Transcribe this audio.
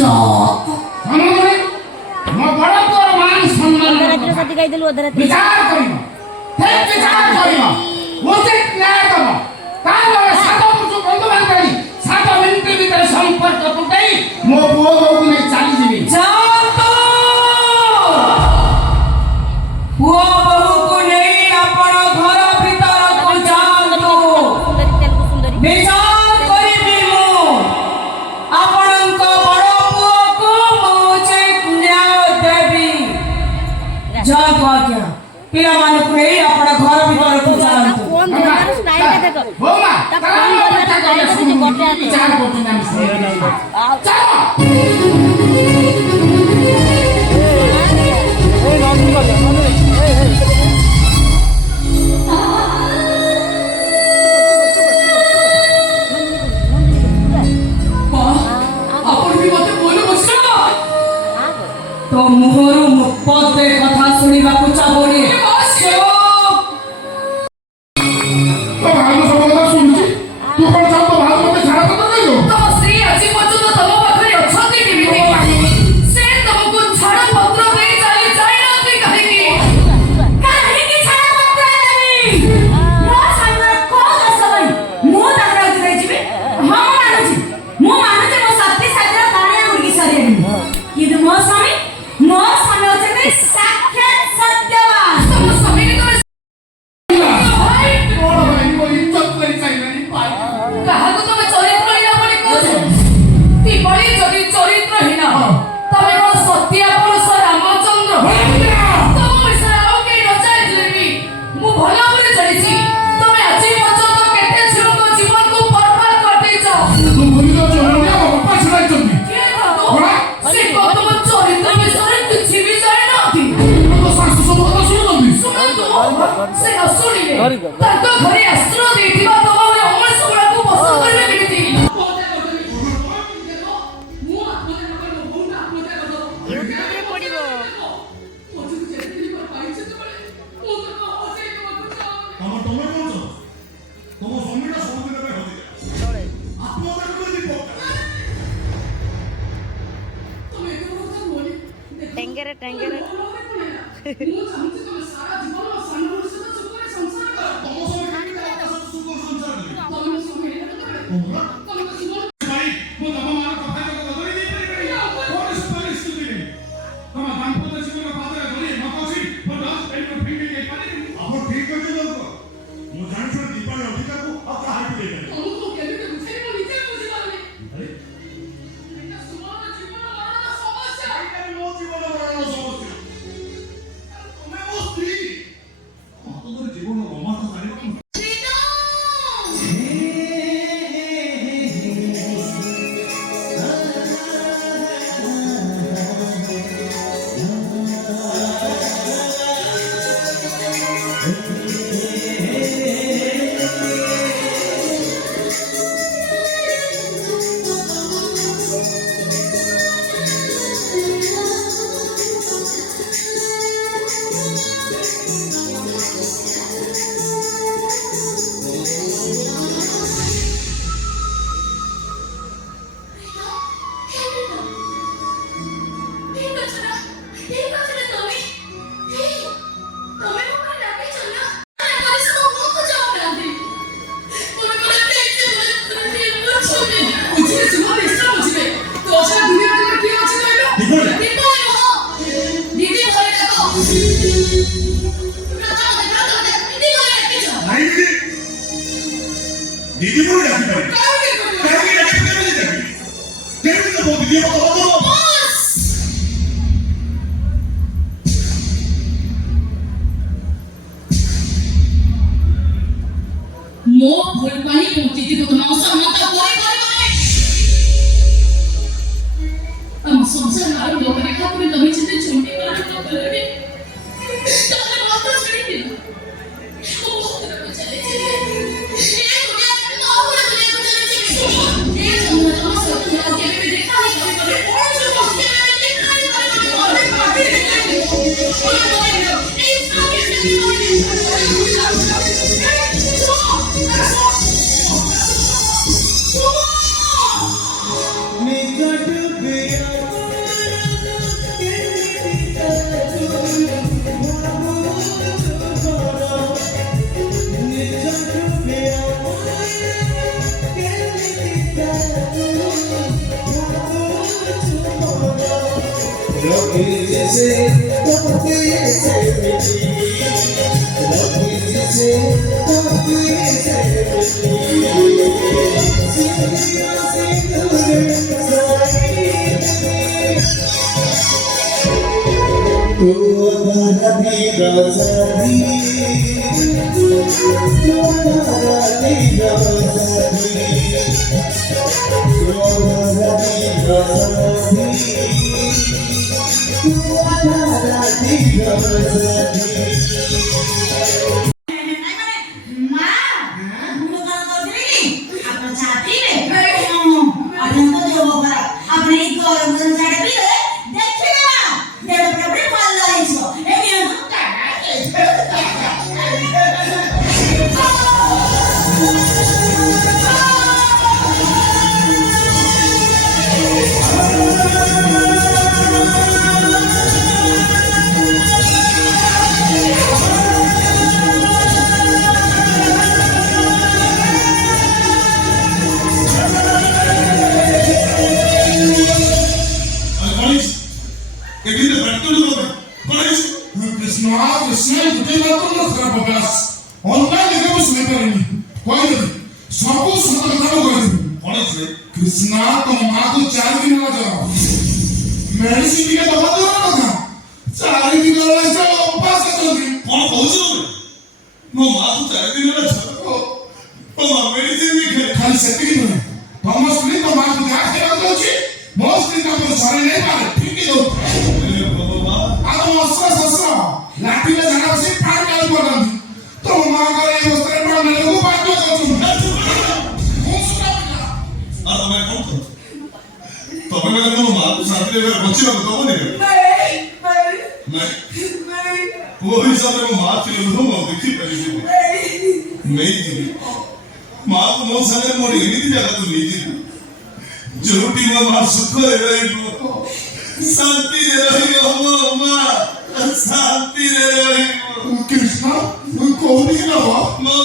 हमरे म बड़ा तोर मान सम्मान रात्री साथी गाई देलु अधरात्री विचार करिम हे विचार करिम उचित न्याय दब तार सात पुरुष बंधु बांधरी 7 मिनिट भीतर संपर्क टुटाई मो पुओ बहू नै चाली जीवी जातो पुओ बहू को नहीं अपन घर भीतर को जातो सुंदरी तेलुगु सुंदरी विचार करिबी मो आपनक बड़ पुओ को मोचे न्याय देबी जा क्या पिला मानु को नहीं अपन घर भीतर को जातो फोन धरबार स्टाइल के देखो हो मा ता फोन धरबार स्टाइल के गोटे हाथे विचार करती नाम से चलो ଆପଣ ବି ମତେ ବୋଲ ବସିଲ ତ ମୁହଁରୁ ପଦେ କଥା ଶୁଣିବାକୁ ଚାହୁଁନି तो भाग संबंध सुनছি तू कोन सब तो भाग मते छाड़ा तो नहीं हो ତମ ସ୍ତ୍ରୀ ଆଜି ପର୍ଯ୍ୟନ୍ତ ତମ ପାଖରେ ଅଛନ୍ତି କେମିତି ସେ ତମକୁ ଛାଡ଼ ପତ୍ର ଦେଇ ଚାଲି ଯାଇନାହାନ୍ତି କାହିଁକି କାହିଁକି ଛାଡ଼ ପତ୍ର ଦେବି ମୋ ସାଙ୍ଗରେ କୋଉ ଦୋଷ ନାହିଁ ମୁଁ ତାଙ୍କର ଆଜି ଯିବି ହଁ ମୁଁ ମାନୁଛି ମୋ ସାଥୀ ସାଥିର ତାଣିଆ ମୁର୍ଗୀ ସରିବେନି କିନ୍ତୁ ମୋ ସ୍ୱାମୀ ଅଛନ୍ତି ସାକ୍ଷାତ ସତ୍ୟବାନ ତମ ସ୍ୱାମୀକି ତମେ कोन भाई को इज्जत नहीं चाहिए पाई କାହାକୁ ତମେ ଚରିତ୍ରହୀନ ବୋଲି କହୁଛ କିଭଳି ଯଦି ଚରିତ୍ରହୀନ ତମେ କଣ ସତ୍ୟ ପୁରୁଷ ରାମଚନ୍ଦ୍ର ତମ ବିଷୟରେ ଆଉ କେହି ନ ଜାଣିଥିଲେ ବି ମୁଁ ଭଲ ଭାବରେ ଜାଣିଛି ତମେ ଆଜି ପର୍ଯ୍ୟନ୍ତ କେତେ ଝିଅଙ୍କ ଜୀବନକୁ ବର୍ବାଦ କରିଦେଇଛ तू भूली जो चोरने बापा छुड़ाई चंदी ସେ ତମ ଚରିତ୍ର ବିଷୟରେ କିଛି ବି ଜାଣିନାହାନ୍ତି तो सासु सब কথা শুনନ୍ତି ଶୁଣନ୍ତୁ ସେ ନ ଶୁଣିବେ ତାଙ୍କ ଘରେ ଆଶ୍ରୟ ଦେଇଥିବା ତମ ଭଳି ଅମଣିଷ ଗୁଡ଼ାକୁ ପସନ୍ଦ କରିବେ କେମିତି यूट्यूब रे पडिबो तम तमे कोन छ तम स्वामीटा सब दिन पे होते आत्महत्या कर दीपो टेंगरे टेंगरे तम स्वामी के आकाश सुख संसार भाई मो तम मार कथा को बदली दे परिबे कोन परिस्थिति नहीं तम दाम्पत्य जीवन पादरे धरी नकोसी पर रात पेट में फिंगे के पानी आप ठीक कर दो मो जान छ दीपावली अधिकार को आप कहा दे दे दीदी को डाकी पर काहे डाकी कर दे केबे तो बहुत दीदी को बस मो भूल पानी पहुंची थी तो तुम सामना का कोई करे हम संसार आरो लोग रेखा पूरी तभी चिते छोटी कर तो करबे तब मत छड़ी दे वो बहुत तरह चले ये दुनिया में ना पूरा दुनिया को चले ये जन्म में सब के आगे में देखा है कभी और जो बच्चे में देखा है कभी और पार्टी निकट गया कृष्णा तो माँ को 4 दिन लगा मेडिसिन के दवा दो ना था 4 दिन लगा से उपवास करती कौन कौन मो माँ को 4 दिन लगा तो मेडिसिन भी खाली सेटिंग में थॉमस ने तो माँ को जाके रखो छी मोस्टली का तो सारे नहीं पाले ठीक है दो अब मसरा ससरा लाठी में जाना से पार कर पड़न तो माँ को ये वस्त्र पर मेरे को बात कर तुम और मैं कौन तो मैं तो माँ को साथ ले बच्चे को तो नहीं नहीं वो ही सब में माँ चले तो मैं देखी पहले नहीं जी माँ को मौत साले मोड़ी नहीं थी जगह तो नहीं जी जरूरी में माँ सुख दे रही को शांति दे रही को माँ शांति दे रही को कृष्णा कोई नहीं ना हुआ माँ